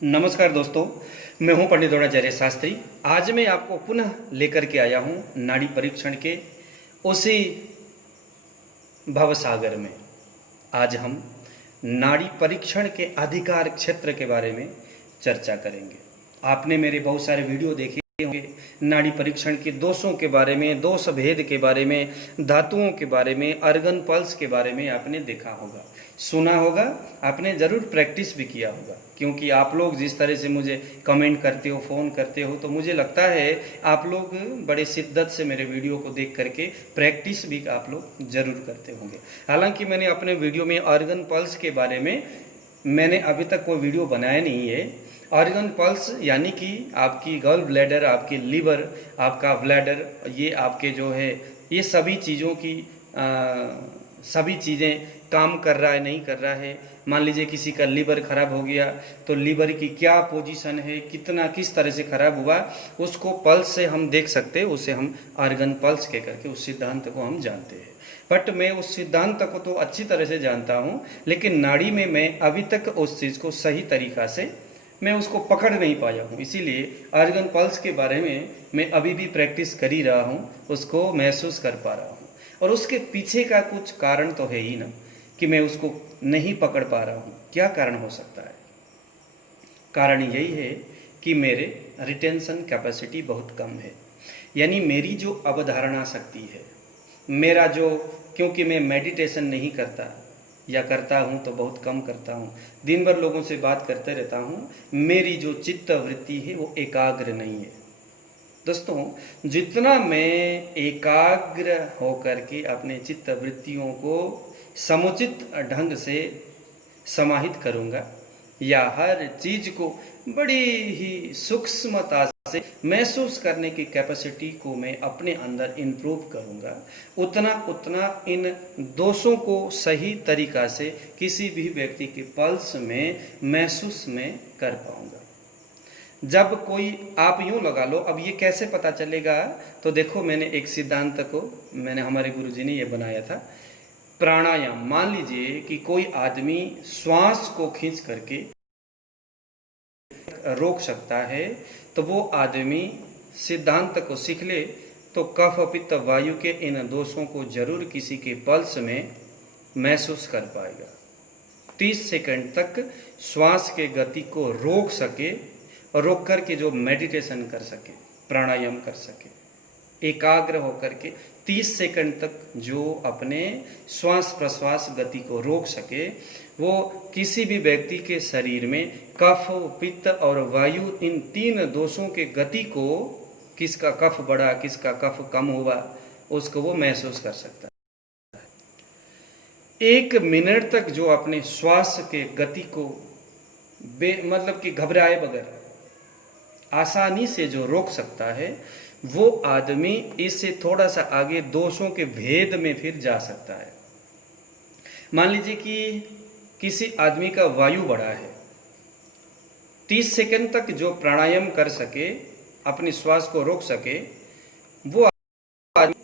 नमस्कार दोस्तों, मैं हूं पंडित द्रोणाचार्य शास्त्री। आज मैं आपको पुनः लेकर के आया हूं नाड़ी परीक्षण के उसी भवसागर में। आज हम नाड़ी परीक्षण के अधिकार क्षेत्र के बारे में चर्चा करेंगे। आपने मेरे बहुत सारे वीडियो देखे होंगे नाड़ी परीक्षण के दोषों के बारे में, दोष भेद के बारे में, धातुओं के बारे में, अर्गन पल्स के बारे में आपने देखा होगा, सुना होगा, आपने ज़रूर प्रैक्टिस भी किया होगा। क्योंकि आप लोग जिस तरह से मुझे कमेंट करते हो, फ़ोन करते हो, तो मुझे लगता है आप लोग बड़े शिद्दत से मेरे वीडियो को देख करके प्रैक्टिस भी आप लोग ज़रूर करते होंगे। हालांकि मैंने अपने वीडियो में अर्गन पल्स के बारे में मैंने अभी तक कोई वीडियो बनाया नहीं है। ऑर्गन पल्स यानी कि आपकी गॉल ब्लैडर, आपकी लीवर, आपका ब्लैडर, ये आपके जो है ये सभी चीज़ों की सभी चीज़ें काम कर रहा है नहीं कर रहा है। मान लीजिए किसी का लीवर खराब हो गया तो लीवर की क्या पोजीशन है, कितना किस तरह से खराब हुआ, उसको पल्स से हम देख सकते हैं। उसे हम ऑर्गन पल्स कह करके उस सिद्धांत को हम जानते हैं। बट मैं उस सिद्धांत को तो अच्छी तरह से जानता हूँ, लेकिन नाड़ी में मैं अभी तक उस चीज़ को सही तरीक़ा से मैं उसको पकड़ नहीं पाया हूँ। इसीलिए ऑर्गन पल्स के बारे में मैं अभी भी प्रैक्टिस कर ही रहा हूँ, उसको महसूस कर पा रहा हूँ। और उसके पीछे का कुछ कारण तो है ही ना कि मैं उसको नहीं पकड़ पा रहा हूँ। क्या कारण हो सकता है? कारण यही है कि मेरे रिटेंशन कैपेसिटी बहुत कम है, यानी मेरी जो अवधारणा शक्ति है, मेरा जो, क्योंकि मैं मेडिटेशन नहीं करता या करता हूँ तो बहुत कम करता हूँ, दिन भर लोगों से बात करते रहता हूँ, मेरी जो चित्त वृत्ति है वो एकाग्र नहीं है। दोस्तों, जितना मैं एकाग्र होकर के अपने चित्त वृत्तियों को समुचित ढंग से समाहित करूँगा या हर चीज़ को बड़ी ही सूक्ष्मता से महसूस करने की कैपेसिटी को मैं अपने अंदर इम्प्रूव करूँगा, उतना उतना इन दोषों को सही तरीक़ा से किसी भी व्यक्ति के पल्स में महसूस में कर पाऊँगा। जब कोई, आप यूँ लगा लो, अब ये कैसे पता चलेगा? तो देखो, मैंने एक सिद्धांत को हमारे गुरुजी ने ये बनाया था, प्राणायाम। मान लीजिए कि कोई आदमी श्वास को खींच करके रोक सकता है, तो वो आदमी सिद्धांत को सीख ले तो कफ पित्त वायु के इन दोषों को जरूर किसी के पल्स में महसूस कर पाएगा। 30 सेकंड तक श्वास के गति को रोक सके और रोक करके जो मेडिटेशन कर सके, प्राणायाम कर सके, एकाग्र होकर के 30 सेकंड तक जो अपने श्वास प्रश्वास गति को रोक सके, वो किसी भी व्यक्ति के शरीर में कफ पित्त और वायु, इन तीन दोषों के गति को, किसका कफ बढ़ा किसका कफ कम हुआ, उसको वो महसूस कर सकता है। 1 मिनट तक जो अपने श्वास के गति को मतलब कि घबराए बगैर आसानी से जो रोक सकता है, वो आदमी इससे थोड़ा सा आगे दोषों के भेद में फिर जा सकता है। मान लीजिए कि किसी आदमी का वायु बढ़ा है, 30 सेकंड तक जो प्राणायाम कर सके, अपने श्वास को रोक सके, वो आदमी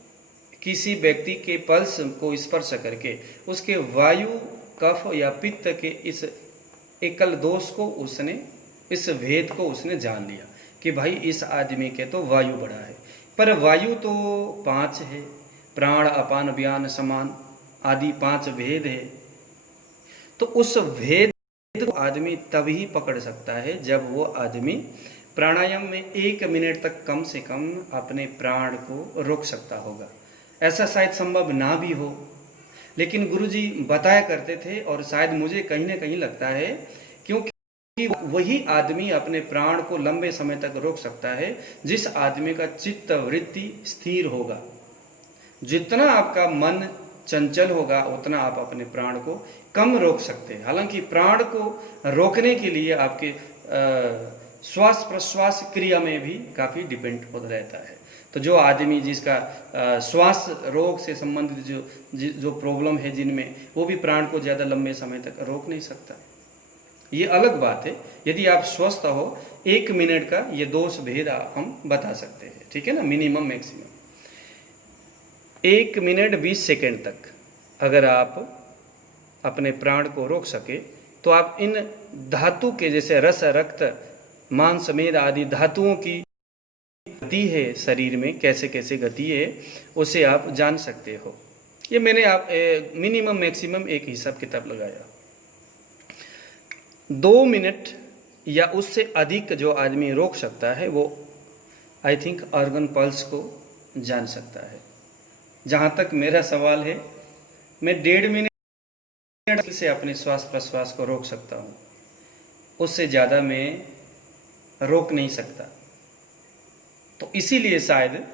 किसी व्यक्ति के पल्स को स्पर्श करके उसके वायु, कफ या पित्त के इस एकल दोष को उसने, इस भेद को उसने जान लिया कि भाई इस आदमी के तो वायु बढ़ा है। पर वायु तो 5 है, प्राण अपान व्यान समान आदि 5 भेद है। तो उस भेद को आदमी तभी पकड़ सकता है जब वो आदमी प्राणायाम में 1 मिनट तक कम से कम अपने प्राण को रोक सकता होगा। ऐसा शायद संभव ना भी हो, लेकिन गुरुजी बताया करते थे, और शायद मुझे कहीं ना कहीं लगता है क्योंकि वही आदमी अपने प्राण को लंबे समय तक रोक सकता है जिस आदमी का चित्त वृत्ति स्थिर होगा। जितना आपका मन चंचल होगा उतना आप अपने प्राण को कम रोक सकते हैं। हालांकि प्राण को रोकने के लिए आपके श्वास प्रश्वास क्रिया में भी काफ़ी डिपेंड होता रहता है। तो जो आदमी जिसका श्वास रोग से संबंधित जो प्रॉब्लम है, जिनमें वो भी प्राण को ज़्यादा लंबे समय तक रोक नहीं सकता। ये अलग बात है। यदि आप स्वस्थ हो, 1 मिनट का ये दोष भेद हम बता सकते हैं, ठीक है ना, मिनिमम मैक्सिमम 1 मिनट 20 सेकेंड तक अगर आप अपने प्राण को रोक सके तो आप इन धातु के जैसे रस, रक्त, मांस, मेद आदि धातुओं की गति है शरीर में, कैसे कैसे गति है, उसे आप जान सकते हो। ये मैंने आप मिनिमम मैक्सिमम एक हिसाब किताब लगाया। 2 मिनट या उससे अधिक जो आदमी रोक सकता है वो आई थिंक ऑर्गन पल्स को जान सकता है। जहाँ तक मेरा सवाल है, मैं 1.5 मिनट से अपने श्वास प्रश्वास को रोक सकता हूँ, उससे ज़्यादा मैं रोक नहीं सकता। तो इसीलिए शायद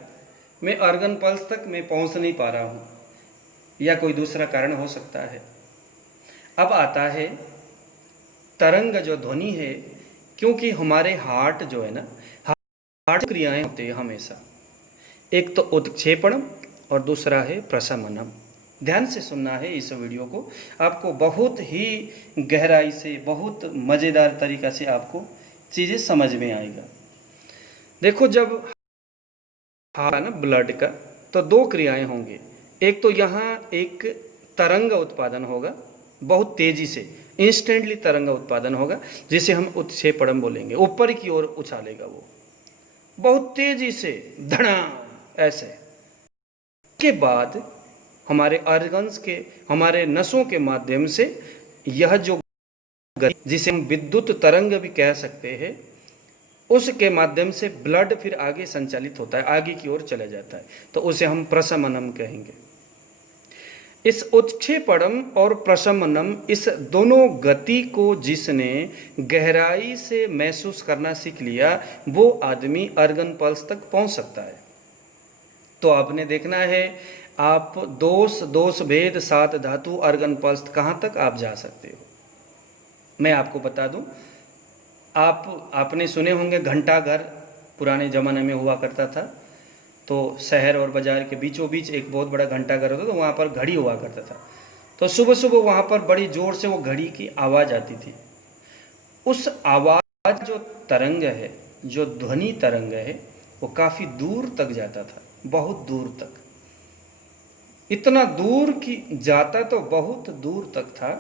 मैं ऑर्गन पल्स तक मैं पहुँच नहीं पा रहा हूँ, या कोई दूसरा कारण हो सकता है। अब आता है तरंग जो ध्वनि है, क्योंकि हमारे हार्ट जो है ना, हार्ट क्रियाएं होती है हमेशा, एक तो उत्क्षेपणम और दूसरा है प्रशमनम। ध्यान से सुनना है इस वीडियो को, आपको बहुत ही गहराई से, बहुत मज़ेदार तरीक़ा से आपको चीज़ें समझ में आएगा। देखो, जब हार्ट ना ब्लड का, तो 2 क्रियाएं होंगी। एक तो यहाँ एक तरंग उत्पादन होगा, बहुत तेजी से इंस्टेंटली तरंग उत्पादन होगा, जिसे हम उत्क्षेपणम बोलेंगे। ऊपर की ओर उछालेगा वो बहुत तेजी से, धड़ाम ऐसे। के बाद हमारे ऑर्गन्स के, हमारे नसों के माध्यम से यह जो गति, जिसे हम विद्युत तरंग भी कह सकते हैं, उसके माध्यम से ब्लड फिर आगे संचालित होता है, आगे की ओर चला जाता है, तो उसे हम प्रशमनम कहेंगे। इस उत्क्षेपणम और प्रशमनम, इस दोनों गति को जिसने गहराई से महसूस करना सीख लिया, वो आदमी ऑर्गन पल्स तक पहुंच सकता है। तो आपने देखना है, आप दोष भेद 7 धातु ऑर्गन पल्स कहाँ तक आप जा सकते हो। मैं आपको बता दूं, आपने सुने होंगे घंटाघर पुराने ज़माने में हुआ करता था। तो शहर और बाज़ार के बीचों बीच एक बहुत बड़ा घंटाघर होता था, तो वहाँ पर घड़ी हुआ करता था। तो सुबह सुबह वहाँ पर बड़ी ज़ोर से वो घड़ी की आवाज़ आती थी। उस आवाज़ जो तरंग है, जो ध्वनि तरंग है, वो काफ़ी दूर तक जाता था, बहुत दूर तक। इतना दूर कि जाता तो बहुत दूर तक था,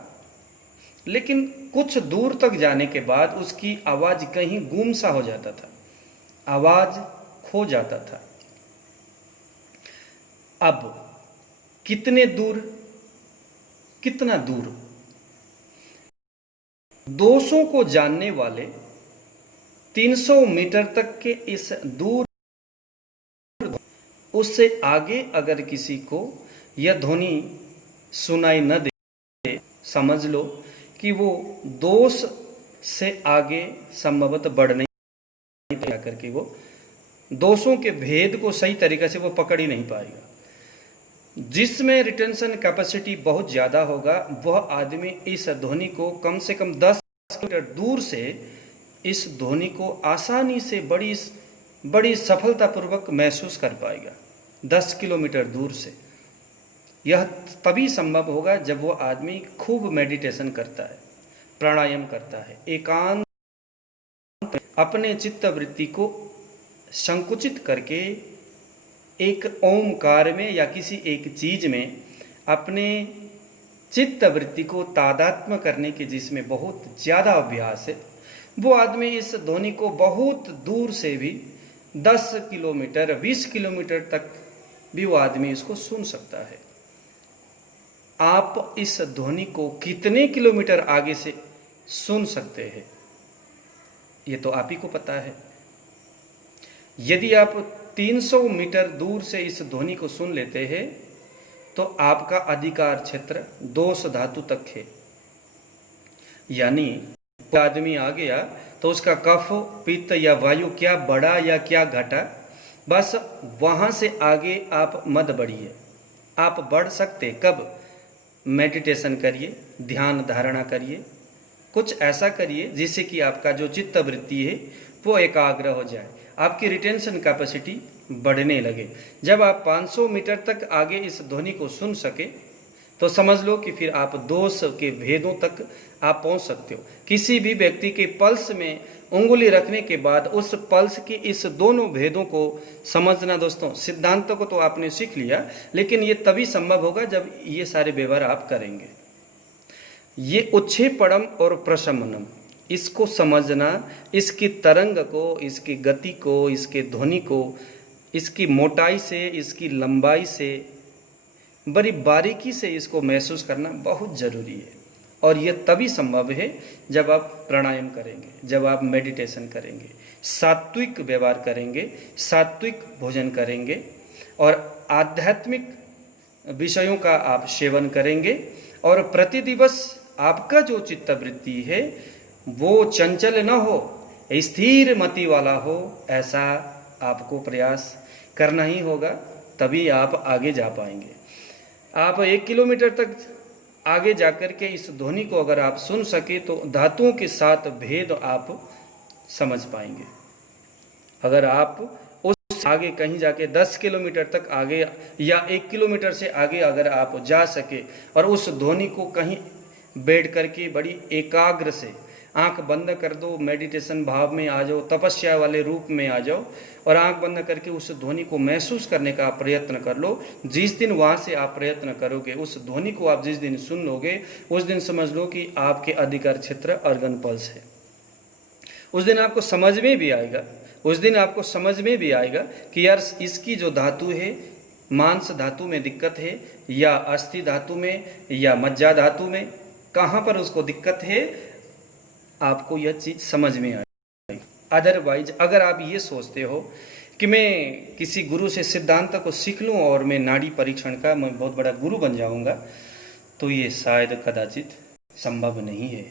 लेकिन कुछ दूर तक जाने के बाद उसकी आवाज़ कहीं गुम सा हो जाता था, आवाज़ खो जाता था। अब कितने दूर, कितना दूर? 200 को जानने वाले 300 मीटर तक के इस दूर, उससे आगे अगर किसी को यह ध्वनि सुनाई न दे, समझ लो कि वो 200 से आगे संभवतः बढ़ नहीं करके वो 200 के भेद को सही तरीके से वो पकड़ ही नहीं पाएगा। जिसमें रिटेंशन कैपेसिटी बहुत ज़्यादा होगा, वह आदमी इस ध्वनि को कम से कम 10 किलोमीटर दूर से इस ध्वनि को आसानी से बड़ी सफलतापूर्वक महसूस कर पाएगा। 10 किलोमीटर दूर से। यह तभी संभव होगा जब वो आदमी खूब मेडिटेशन करता है, प्राणायाम करता है, एकांत अपने चित्त वृत्ति को संकुचित करके एक ओमकार में या किसी एक चीज में अपने चित्त वृत्ति को तादात्म्य करने के, जिसमें बहुत ज़्यादा अभ्यास है, वो आदमी इस ध्वनि को बहुत दूर से भी 10 किलोमीटर 20 किलोमीटर तक भी वो आदमी इसको सुन सकता है। आप इस ध्वनि को कितने किलोमीटर आगे से सुन सकते हैं, ये तो आप ही को पता है। यदि आप 300 मीटर दूर से इस ध्वनि को सुन लेते हैं, तो आपका अधिकार क्षेत्र 2 धातु तक है। यानी आदमी आ गया तो उसका कफ, पित्त या वायु क्या बढ़ा या क्या घटा, बस वहाँ से आगे आप मत बढ़िए। आप बढ़ सकते कब? मेडिटेशन करिए, ध्यान धारणा करिए, कुछ ऐसा करिए जिससे कि आपका जो चित्त वृत्ति है वो एकाग्र हो जाए, आपकी रिटेंशन कैपेसिटी बढ़ने लगे। जब आप 500 मीटर तक आगे इस ध्वनि को सुन सके, तो समझ लो कि फिर आप 200 के भेदों तक आप पहुंच सकते हो। किसी भी व्यक्ति के पल्स में उंगली रखने के बाद उस पल्स के इस दोनों भेदों को समझना, दोस्तों सिद्धांतों को तो आपने सीख लिया, लेकिन ये तभी संभव होगा जब ये सारे व्यवहार आप करेंगे। ये उच्छेपड़म और प्रशमनम, इसको समझना, इसकी तरंग को, इसकी गति को, इसके ध्वनि को, इसकी मोटाई से, इसकी लंबाई से, बड़ी बारीकी से इसको महसूस करना बहुत ज़रूरी है। और यह तभी संभव है जब आप प्राणायाम करेंगे, जब आप मेडिटेशन करेंगे, सात्विक व्यवहार करेंगे, सात्विक भोजन करेंगे और आध्यात्मिक विषयों का आप सेवन करेंगे और प्रतिदिवस आपका जो चित्तवृत्ति है वो चंचल न हो, स्थिर मति वाला हो, ऐसा आपको प्रयास करना ही होगा, तभी आप आगे जा पाएंगे। आप 1 किलोमीटर तक आगे जाकर के इस ध्वनि को अगर आप सुन सके तो धातुओं के साथ भेद आप समझ पाएंगे। अगर आप उस आगे कहीं जाके 10 किलोमीटर तक आगे या 1 किलोमीटर से आगे अगर आप जा सके और उस ध्वनि को कहीं बैठ करके बड़ी एकाग्र से आंख बंद कर दो, मेडिटेशन भाव में आ जाओ, तपस्या वाले रूप में आ जाओ और आंख बंद करके उस ध्वनि को महसूस करने का प्रयत्न कर लो। जिस दिन वहाँ से आप प्रयत्न करोगे, उस ध्वनि को आप जिस दिन सुन लोगे, उस दिन समझ लो कि आपके अधिकार क्षेत्र अर्गन पल्स है। उस दिन आपको समझ में भी आएगा, उस दिन आपको समझ में भी आएगा कि यार इसकी जो धातु है, मांस धातु में दिक्कत है या अस्थि धातु में या मज्जा धातु में, कहाँ पर उसको दिक्कत है, आपको यह चीज़ समझ में आएगी। अदरवाइज अगर आप ये सोचते हो कि मैं किसी गुरु से सिद्धांत को सीख लूँ और मैं नाड़ी परीक्षण का मैं बहुत बड़ा गुरु बन जाऊँगा, तो ये शायद कदाचित संभव नहीं है,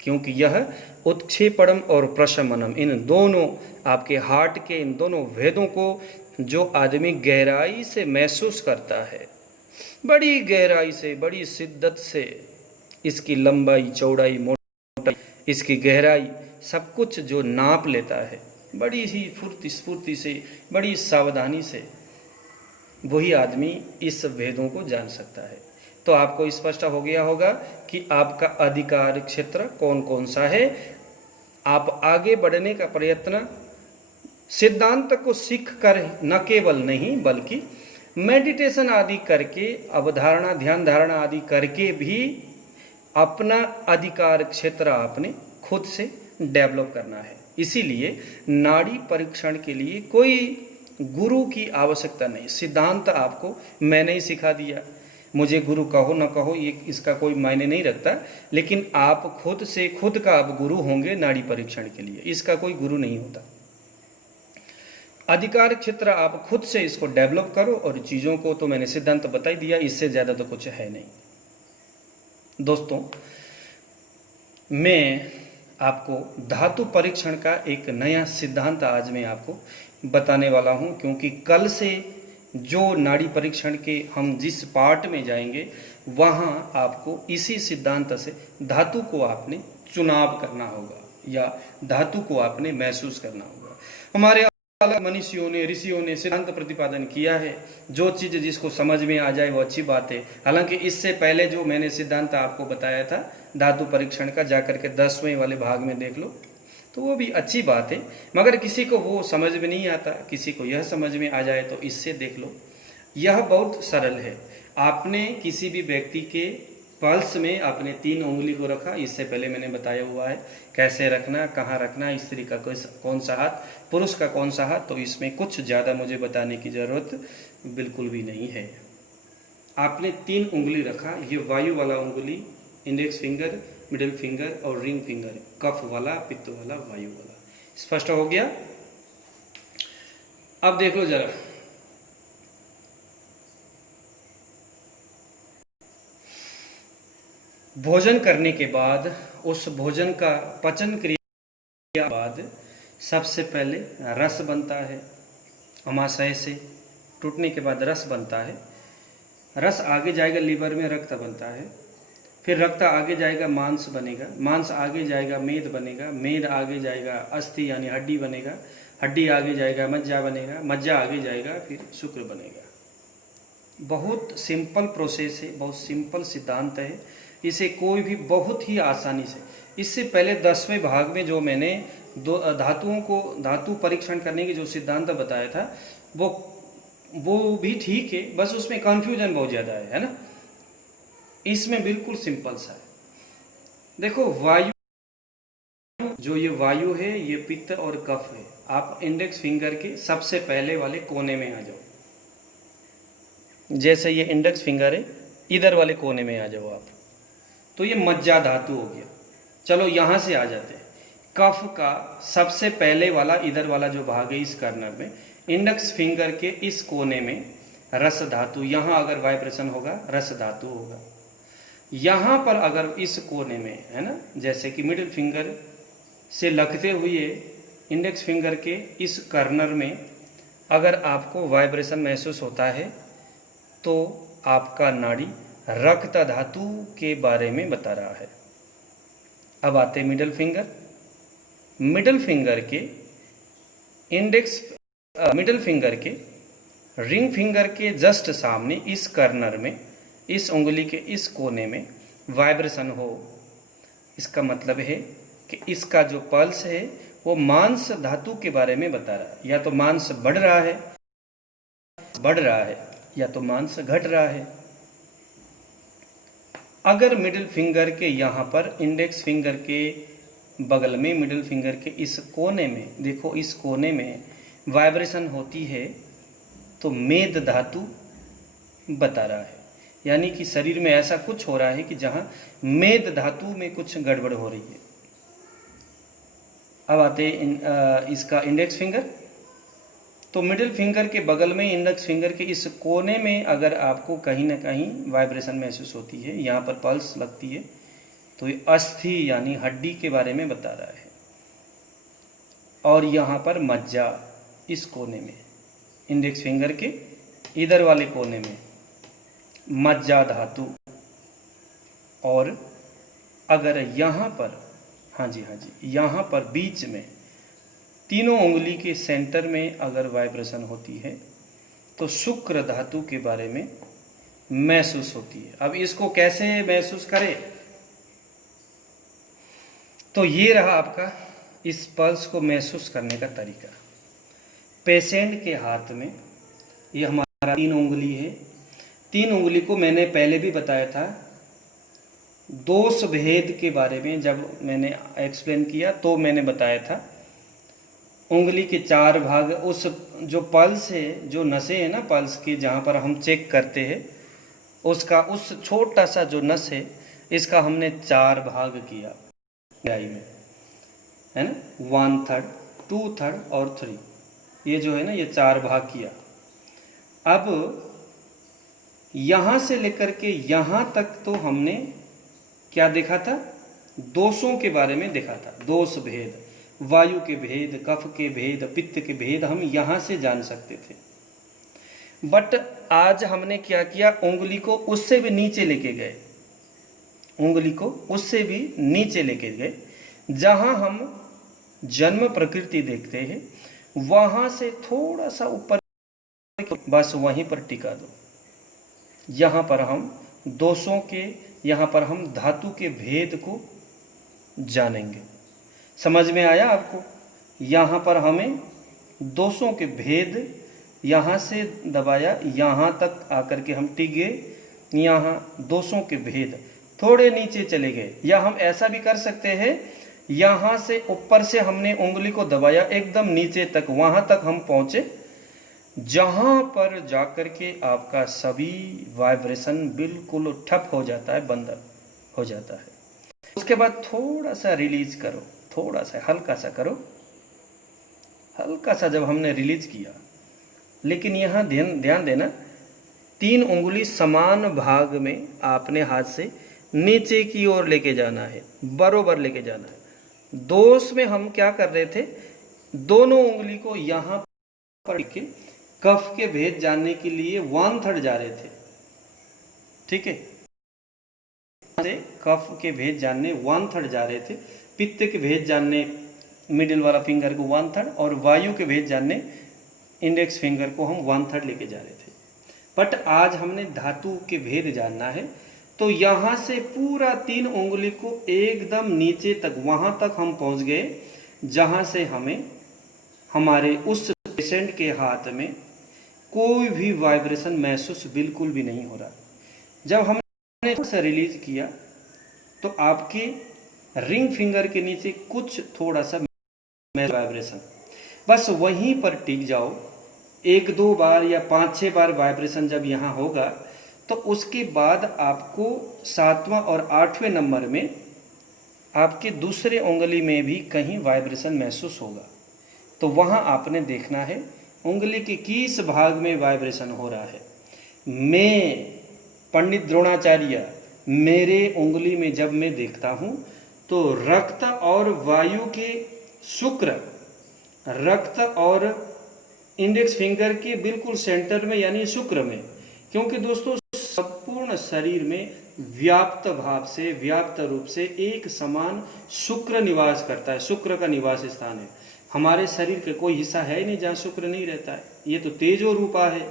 क्योंकि यह उत्क्षेपणम और प्रशमनम, इन दोनों आपके हार्ट के इन दोनों भेदों को जो आदमी गहराई से महसूस करता है, बड़ी गहराई से, बड़ी शिद्दत से, इसकी लंबाई, चौड़ाई, मोटाई, इसकी गहराई, सब कुछ जो नाप लेता है बड़ी ही स्फूर्ति से, बड़ी सावधानी से, वही आदमी इस भेदों को जान सकता है। तो आपको स्पष्ट हो गया होगा कि आपका अधिकार क्षेत्र कौन कौन सा है। आप आगे बढ़ने का प्रयत्न सिद्धांत को सीख कर न केवल नहीं बल्कि मेडिटेशन आदि करके, अवधारणा, ध्यान धारणा आदि करके भी अपना अधिकार क्षेत्र आपने खुद से डेवलप करना है। इसीलिए नाड़ी परीक्षण के लिए कोई गुरु की आवश्यकता नहीं। सिद्धांत आपको मैंने ही सिखा दिया, मुझे गुरु कहो न कहो ये इसका कोई मायने नहीं रखता, लेकिन आप खुद से खुद का आप गुरु होंगे नाड़ी परीक्षण के लिए, इसका कोई गुरु नहीं होता। अधिकार क्षेत्र आप खुद से इसको डेवलप करो और चीज़ों को तो मैंने सिद्धांत बता ही दिया, इससे ज़्यादा तो कुछ है नहीं। दोस्तों, मैं आपको धातु परीक्षण का एक नया सिद्धांत आज मैं आपको बताने वाला हूं, क्योंकि कल से जो नाड़ी परीक्षण के हम जिस पार्ट में जाएंगे वहां आपको इसी सिद्धांत से धातु को आपने चुनाव करना होगा या धातु को आपने महसूस करना होगा। हमारे अलग मनीषियों ने, ऋषियों ने सिद्धांत प्रतिपादन किया है, जो चीज़ जिसको समझ में आ जाए वो अच्छी बात है। हालांकि इससे पहले जो मैंने सिद्धांत आपको बताया था धातु परीक्षण का, जाकर के 10वें वाले भाग में देख लो, तो वो भी अच्छी बात है। मगर किसी को वो समझ में नहीं आता, किसी को यह समझ में आ जाए तो इससे देख लो। यह बहुत सरल है। आपने किसी भी व्यक्ति के पल्स में आपने 3 उंगली को रखा, इससे पहले मैंने बताया हुआ है कैसे रखना, कहाँ रखना, स्त्री का कौन सा हाथ, पुरुष का कौन सा हाथ, तो इसमें कुछ ज़्यादा मुझे बताने की ज़रूरत बिल्कुल भी नहीं है। आपने 3 उंगली रखा, ये वायु वाला उंगली, इंडेक्स फिंगर, मिडिल फिंगर और रिंग फिंगर, कफ वाला, पित्त वाला, वायु वाला। स्पष्ट हो गया? अब देख लो जरा, भोजन करने के बाद, उस भोजन का पचन क्रिया के बाद सबसे पहले रस बनता है। अमाशय से टूटने के बाद रस बनता है। रस आगे जाएगा लीवर में, रक्त बनता है। फिर रक्त आगे जाएगा, मांस बनेगा, मांस आगे जाएगा, मेद बनेगा, मेद आगे जाएगा, अस्थि यानी हड्डी बनेगा, हड्डी आगे जाएगा, मज्जा बनेगा, मज्जा आगे जाएगा, फिर शुक्र बनेगा। बहुत सिंपल प्रोसेस है, बहुत सिंपल सिद्धांत है। इसे कोई भी बहुत ही आसानी से, इससे पहले 10वें भाग में जो मैंने धातुओं को धातु परीक्षण करने की जो सिद्धांत बताया था वो भी ठीक है, बस उसमें कन्फ्यूजन बहुत ज़्यादा है ना। इसमें बिल्कुल सिंपल सा है। देखो वायु, जो ये वायु है ये पित्त और कफ है। आप इंडेक्स फिंगर के सबसे पहले वाले कोने में आ जाओ, जैसे ये इंडेक्स फिंगर है इधर वाले कोने में आ जाओ आप, तो ये मज्जा धातु हो गया। चलो यहाँ से आ जाते हैं, कफ का सबसे पहले वाला इधर वाला जो भाग है इस कर्नर में, इंडेक्स फिंगर के इस कोने में रस धातु, यहाँ अगर वाइब्रेशन होगा रस धातु होगा। यहाँ पर अगर इस कोने में है ना, जैसे कि मिडिल फिंगर से लगते हुए इंडेक्स फिंगर के इस कर्नर में अगर आपको वाइब्रेशन महसूस होता है तो आपका नाड़ी रक्त धातु के बारे में बता रहा है। अब आते मिडिल फिंगर। मिडिल फिंगर के इंडेक्स मिडिल फिंगर के रिंग फिंगर के जस्ट सामने इस कर्नर में, इस उंगली के इस कोने में वाइब्रेशन हो, इसका मतलब है कि इसका जो पल्स है वो मांस धातु के बारे में बता रहा है। या तो मांस बढ़ रहा है या तो मांस घट रहा है। अगर मिडिल फिंगर के यहाँ पर इंडेक्स फिंगर के बगल में मिडिल फिंगर के इस कोने में, देखो इस कोने में वाइब्रेशन होती है तो मेद धातु बता रहा है, यानी कि शरीर में ऐसा कुछ हो रहा है कि जहाँ मेद धातु में कुछ गड़बड़ हो रही है। अब आते इसका इंडेक्स फिंगर। तो मिडिल फिंगर के बगल में इंडेक्स फिंगर के इस कोने में अगर आपको कहीं ना कहीं वाइब्रेशन महसूस होती है, यहाँ पर पल्स लगती है, तो ये अस्थि यानी हड्डी के बारे में बता रहा है। और यहाँ पर मज्जा, इस कोने में इंडेक्स फिंगर के इधर वाले कोने में मज्जा धातु। और अगर यहाँ पर, हाँ जी यहाँ पर बीच में तीनों उंगली के सेंटर में अगर वाइब्रेशन होती है तो शुक्र धातु के बारे में महसूस होती है। अब इसको कैसे महसूस करें? तो ये रहा आपका इस पल्स को महसूस करने का तरीका। पेशेंट के हाथ में ये हमारा 3 उंगली है। 3 उंगली को मैंने पहले भी बताया था, दोष भेद के बारे में जब मैंने एक्सप्लेन किया तो मैंने बताया था उंगली के 4 भाग, उस जो पल्स है, जो नसें है ना पल्स की, जहाँ पर हम चेक करते हैं, उसका उस छोटा सा जो नस है इसका हमने 4 भाग किया गहराई में, है ना, 1/3, 2/3 और 3, ये जो है ना ये 4 भाग किया। अब यहाँ से लेकर के यहाँ तक तो हमने क्या देखा था? दोषों के बारे में देखा था, दोष भेद, वायु के भेद, कफ के भेद, पित्त के भेद हम यहाँ से जान सकते थे। बट आज हमने क्या किया, उंगली को उससे भी नीचे लेके गए, उंगली को उससे भी नीचे लेके गए, जहाँ हम जन्म प्रकृति देखते हैं वहाँ से थोड़ा सा ऊपर, बस वहीं पर टिका दो। यहाँ पर हम दोषों के, यहाँ पर हम धातु के भेद को जानेंगे। समझ में आया आपको? यहाँ पर हमें दोषों के भेद, यहाँ से दबाया, यहाँ तक आकर के हम टिक गए, यहाँ दोषों के भेद, थोड़े नीचे चले गए। या हम ऐसा भी कर सकते हैं, यहाँ से ऊपर से हमने उंगली को दबाया एकदम नीचे तक, वहाँ तक हम पहुँचे जहाँ पर जाकर के आपका सभी वाइब्रेशन बिल्कुल ठप हो जाता है, बंद हो जाता है। उसके बाद थोड़ा सा रिलीज करो, थोड़ा सा हल्का सा करो, हल्का सा जब हमने रिलीज किया, लेकिन यहाँ ध्यान देना 3 उंगली समान भाग में आपने हाथ से नीचे की ओर लेके जाना है, बरोबर लेके जाना है। दोष में हम क्या कर रहे थे, दोनों उंगली को यहाँ पर के कफ के भेद जानने के लिए 1/3 जा रहे थे, ठीक है, कफ के भेद जानने 1/3 जा रहे थे, पित्त के भेद जानने मिडिल वाला फिंगर को 1/3 और वायु के भेद जानने इंडेक्स फिंगर को हम 1/3 लेके जा रहे थे। बट आज हमने धातु के भेद जानना है, तो यहाँ से पूरा 3 उंगली को एकदम नीचे तक, वहाँ तक हम पहुँच गए जहाँ से हमें हमारे उस पेशेंट के हाथ में कोई भी वाइब्रेशन महसूस बिल्कुल भी नहीं हो रहा। जब हमने थोड़ा सा रिलीज किया तो आपके रिंग फिंगर के नीचे कुछ थोड़ा सा वाइब्रेशन, बस वहीं पर टिक जाओ। 1-2 बार या 5-6 बार वाइब्रेशन जब यहाँ होगा तो उसके बाद आपको 7वां और 8वें नंबर में आपके दूसरे उंगली में भी कहीं वाइब्रेशन महसूस होगा। तो वहाँ आपने देखना है उंगली के किस भाग में वाइब्रेशन हो रहा है। मैं पंडित द्रोणाचार्य, मेरे उंगली में जब मैं देखता हूँ तो रक्त और वायु के शुक्र, रक्त और इंडेक्स फिंगर के बिल्कुल सेंटर में यानी शुक्र में, क्योंकि दोस्तों संपूर्ण शरीर में व्याप्त भाव से, व्याप्त रूप से एक समान शुक्र निवास करता है। शुक्र का निवास स्थान है। हमारे शरीर का कोई हिस्सा है ही नहीं जहाँ शुक्र नहीं रहता है। ये तो तेजो रूपा है।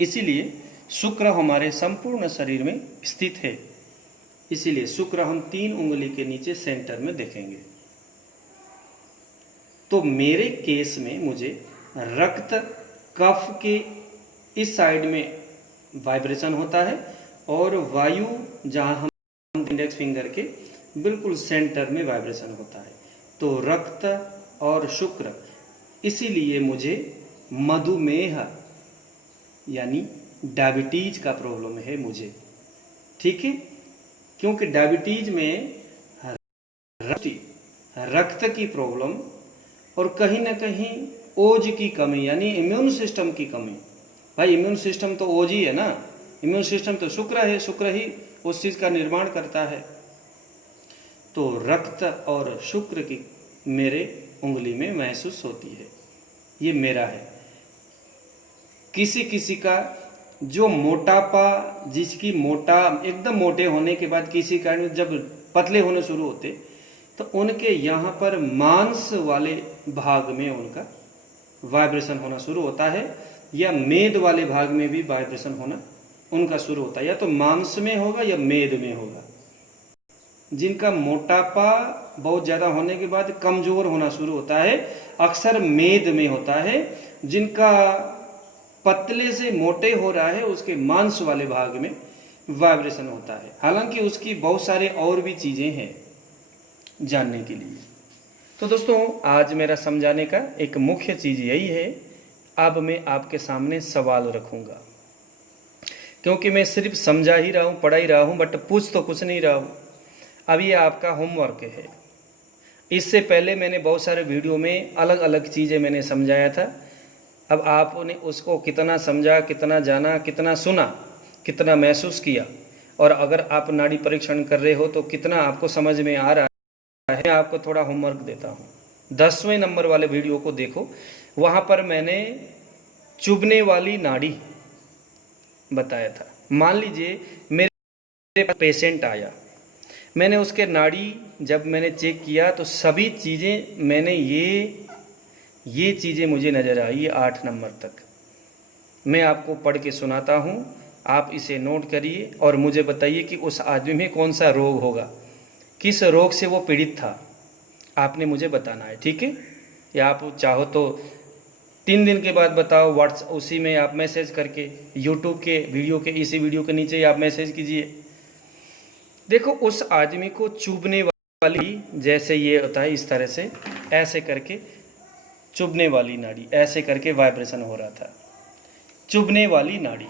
इसीलिए शुक्र हमारे संपूर्ण शरीर में स्थित है। इसीलिए शुक्र हम 3 उंगली के नीचे सेंटर में देखेंगे। तो मेरे केस में मुझे रक्त कफ के इस साइड में वाइब्रेशन होता है और वायु जहां हम इंडेक्स फिंगर के बिल्कुल सेंटर में वाइब्रेशन होता है। तो रक्त और शुक्र, इसीलिए मुझे मधुमेह यानी डायबिटीज का प्रॉब्लम है मुझे, ठीक है। क्योंकि डायबिटीज में रक्त की प्रॉब्लम और कहीं ना कहीं ओज की कमी यानी इम्यून सिस्टम की कमी। भाई इम्यून सिस्टम तो ओज ही है ना, इम्यून सिस्टम तो शुक्र है, शुक्र ही उस चीज का निर्माण करता है। तो रक्त और शुक्र की मेरे उंगली में महसूस होती है। ये मेरा है। किसी किसी का जो मोटापा, जिसकी मोटा एकदम मोटे होने के बाद किसी कारण जब पतले होने शुरू होते तो उनके यहाँ पर मांस वाले भाग में उनका वाइब्रेशन होना शुरू होता है, या मेद वाले भाग में भी वाइब्रेशन होना उनका शुरू होता है। या तो मांस में होगा या मेद में होगा। जिनका मोटापा बहुत ज़्यादा होने के बाद कमजोर होना शुरू होता है, अक्सर मेद में होता है। जिनका पतले से मोटे हो रहा है, उसके मांस वाले भाग में वाइब्रेशन होता है। हालांकि उसकी बहुत सारे और भी चीज़ें हैं जानने के लिए। तो दोस्तों आज मेरा समझाने का एक मुख्य चीज़ यही है। अब मैं आपके सामने सवाल रखूंगा, क्योंकि मैं सिर्फ समझा ही रहा हूँ, पढ़ा ही रहा हूँ, बट पूछ तो कुछ नहीं रहा हूँ। अब ये आपका होमवर्क है। इससे पहले मैंने बहुत सारे वीडियो में अलग अलग चीज़ें मैंने समझाया था। अब आपने उसको कितना समझा, कितना जाना, कितना सुना, कितना महसूस किया, और अगर आप नाड़ी परीक्षण कर रहे हो तो कितना आपको समझ में आ रहा है। मैं आपको थोड़ा होमवर्क देता हूँ। 10वें नंबर वाले वीडियो को देखो, वहाँ पर मैंने चुभने वाली नाड़ी बताया था। मान लीजिए मेरे पेशेंट आया, मैंने उसके नाड़ी जब मैंने चेक किया तो सभी चीज़ें मैंने ये चीज़ें मुझे नज़र आई। 8 नंबर तक मैं आपको पढ़ के सुनाता हूँ, आप इसे नोट करिए और मुझे बताइए कि उस आदमी में कौन सा रोग होगा, किस रोग से वो पीड़ित था, आपने मुझे बताना है, ठीक है। या आप चाहो तो 3 दिन के बाद बताओ, व्हाट्सएप उसी में आप मैसेज करके, यूट्यूब के वीडियो के इसी वीडियो के नीचे आप मैसेज कीजिए। देखो उस आदमी को चुभने वाली, जैसे ये होता है इस तरह से, ऐसे करके चुभने वाली नाड़ी, ऐसे करके वाइब्रेशन हो रहा था। चुभने वाली नाड़ी,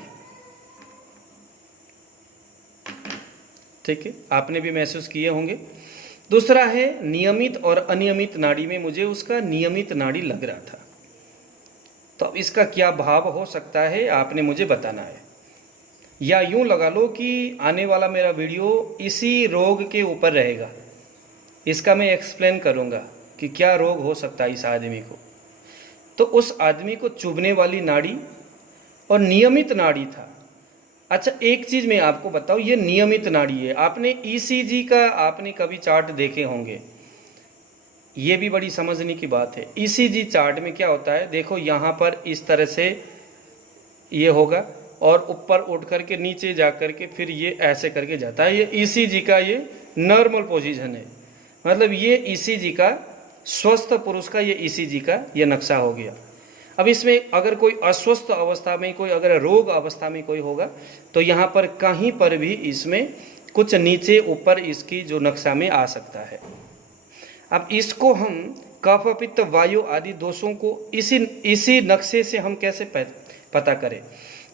ठीक है, आपने भी महसूस किए होंगे। दूसरा है नियमित और अनियमित नाड़ी में मुझे उसका नियमित नाड़ी लग रहा था। तो अब इसका क्या भाव हो सकता है आपने मुझे बताना है। या यूं लगा लो कि आने वाला मेरा वीडियो इसी रोग के ऊपर रहेगा। इसका मैं एक्सप्लेन करूंगा कि क्या रोग हो सकता है इस आदमी को। तो उस आदमी को चुभने वाली नाड़ी और नियमित नाड़ी था। अच्छा एक चीज़ मैं आपको बताऊं, ये नियमित नाड़ी है। आपने ईसीजी का आपने कभी चार्ट देखे होंगे, ये भी बड़ी समझने की बात है। ईसीजी चार्ट में क्या होता है, देखो यहाँ पर इस तरह से ये होगा और ऊपर उठ करके नीचे जा करके फिर ये ऐसे करके जाता है। ये ईसीजी का ये नॉर्मल पोजीशन है, मतलब ये ईसीजी का, स्वस्थ पुरुष का ये ईसीजी का ये नक्शा हो गया। अब इसमें अगर कोई अस्वस्थ अवस्था में, कोई अगर रोग अवस्था में कोई होगा तो यहाँ पर कहीं पर भी इसमें कुछ नीचे ऊपर इसकी जो नक्शा में आ सकता है। अब इसको हम कफ पित्त वायु आदि दोषों को इसी नक्शे से हम कैसे पता करें?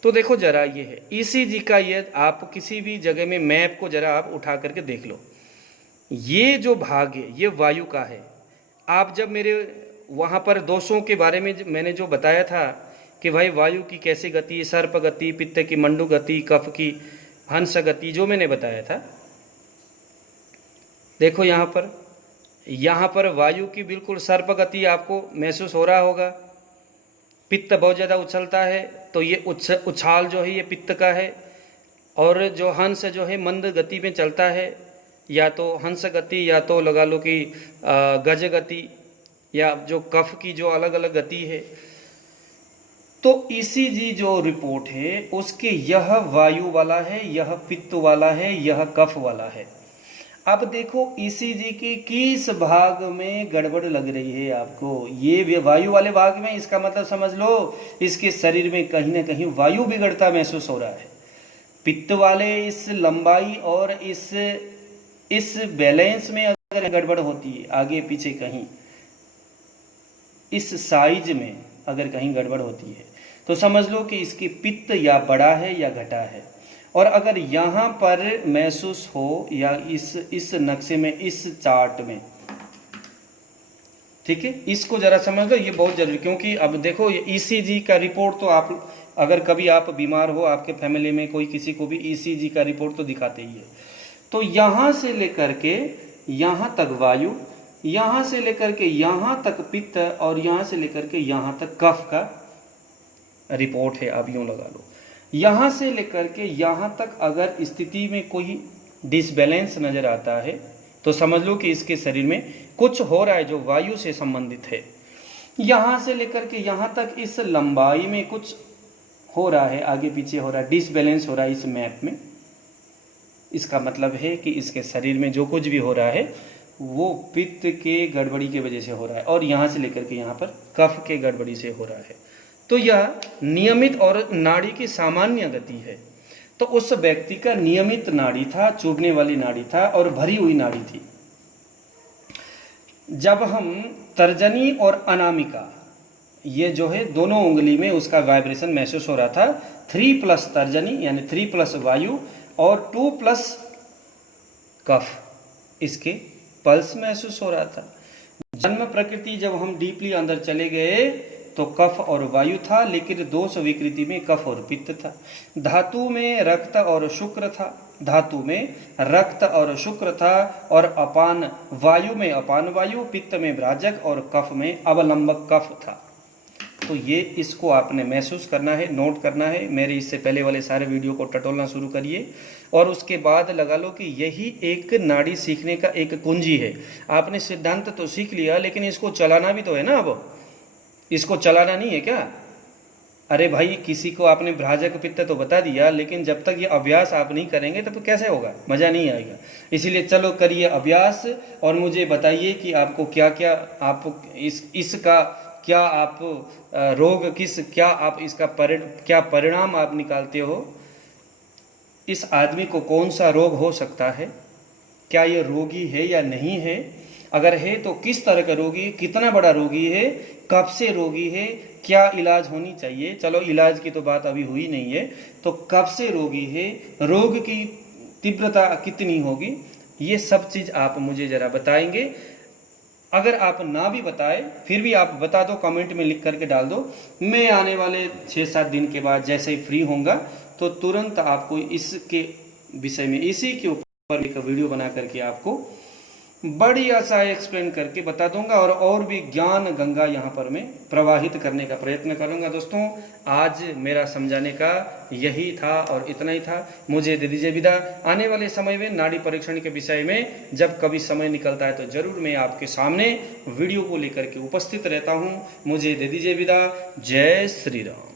तो देखो जरा, ये है ईसीजी का, ये आप किसी भी जगह में मैप को जरा आप उठा करके देख लो। ये जो भाग है ये वायु का है। आप जब मेरे वहाँ पर दोषों के बारे में मैंने जो बताया था कि भाई वायु की कैसी गति, सर्प गति, पित्त की मंडू गति, कफ की हंस गति, जो मैंने बताया था, देखो यहाँ पर वायु की बिल्कुल सर्प गति आपको महसूस हो रहा होगा। पित्त बहुत ज़्यादा उछलता है तो ये उछाल जो है ये पित्त का है। और जो हंस जो है मंद गति में चलता है, या तो हंस गति या तो लगा लो कि गज गति, या जो कफ की जो अलग अलग गति है। तो ईसीजी जो रिपोर्ट है उसके यह वायु वाला है, यह पित्त वाला है, यह कफ वाला है। अब देखो ईसीजी के किस भाग में गड़बड़ लग रही है आपको, ये वायु वाले भाग में, इसका मतलब समझ लो इसके शरीर में कहीं ना कहीं वायु बिगड़ता महसूस हो रहा है। पित्त वाले इस लंबाई और इस बैलेंस में अगर गड़बड़ होती है, आगे पीछे कहीं इस साइज में अगर कहीं गड़बड़ होती है, तो समझ लो कि इसकी पित्त या बड़ा है या घटा है। और अगर यहाँ पर महसूस हो, या इस नक्शे में, इस चार्ट में, ठीक है, इसको जरा समझ लो, ये बहुत जरूरी। क्योंकि अब देखो ये ईसीजी का रिपोर्ट तो आप अगर कभी आप बीमार हो, आपके फैमिली में कोई किसी को भी ईसीजी का रिपोर्ट तो दिखाते ही है। तो यहाँ से लेकर के यहाँ तक वायु, यहाँ से लेकर के यहाँ तक पित्त, और यहाँ से लेकर के यहाँ तक कफ का रिपोर्ट है। आप यूँ लगा लो, यहाँ से लेकर के यहाँ तक अगर स्थिति में कोई डिसबैलेंस नज़र आता है तो समझ लो कि इसके शरीर में कुछ हो रहा है जो वायु से संबंधित है। यहाँ से लेकर के यहाँ तक इस लंबाई में कुछ हो रहा है, आगे पीछे हो रहा है, डिसबैलेंस हो रहा है इस मैप में। इसका मतलब है कि इसके शरीर में जो कुछ भी हो रहा है वो पित्त के गड़बड़ी की वजह से हो रहा है, और यहाँ से लेकर के यहाँ पर कफ के गड़बड़ी से हो रहा है। तो यह नियमित और नाड़ी की सामान्य गति है। तो उस व्यक्ति का नियमित नाड़ी था, चुभने वाली नाड़ी था और भरी हुई नाड़ी थी। जब हम तर्जनी और अनामिका, ये जो है दोनों उंगली में उसका वाइब्रेशन महसूस हो रहा था। 3+ तर्जनी यानी 3+ वायु और 2+ कफ, इसके पल्स महसूस हो रहा था। जन्म प्रकृति जब हम डीपली अंदर चले गए तो कफ और वायु था, लेकिन दोष विकृति में कफ और पित्त था। धातु में रक्त और शुक्र था, धातु में रक्त और शुक्र था, और अपान वायु में अपान वायु, पित्त में ब्राजक और कफ में अवलंबक कफ था। तो ये इसको आपने महसूस करना है, नोट करना है। मेरे इससे पहले वाले सारे वीडियो को टटोलना शुरू करिए, और उसके बाद लगा लो कि यही एक नाड़ी सीखने का एक कुंजी है। आपने सिद्धांत तो सीख लिया, लेकिन इसको चलाना भी तो है ना। अब इसको चलाना नहीं है क्या? अरे भाई, किसी को आपने भ्राजक पित्त तो बता दिया, लेकिन जब तक ये अभ्यास आप नहीं करेंगे तब तो कैसे होगा, मज़ा नहीं आएगा। इसीलिए चलो करिए अभ्यास, और मुझे बताइए कि आपको क्या क्या, आप इसका क्या आप रोग क्या आप इसका क्या परिणाम आप निकालते हो। इस आदमी को कौन सा रोग हो सकता है, क्या ये रोगी है या नहीं है, अगर है तो किस तरह का रोगी, कितना बड़ा रोगी है, कब से रोगी है, क्या इलाज होनी चाहिए। चलो इलाज की तो बात अभी हुई नहीं है, तो कब से रोगी है, रोग की तीव्रता कितनी होगी, ये सब चीज़ आप मुझे ज़रा बताएंगे। अगर आप ना भी बताए फिर भी आप बता दो, कमेंट में लिख करके डाल दो। मैं आने वाले 6-7 दिन के बाद जैसे ही फ्री होऊंगा तो तुरंत आपको इसके विषय में, इसी के ऊपर एक वीडियो बना करके आपको बढ़िया सा एक्सप्लेन करके बता दूंगा, और भी ज्ञान गंगा यहाँ पर मैं प्रवाहित करने का प्रयत्न करूंगा। दोस्तों, आज मेरा समझाने का यही था और इतना ही था। मुझे दे दीजिए विदा। आने वाले समय में नाड़ी परीक्षण के विषय में जब कभी समय निकलता है तो जरूर मैं आपके सामने वीडियो को लेकर के उपस्थित रहता हूँ। मुझे दे दीजिए विदा। जय श्री राम।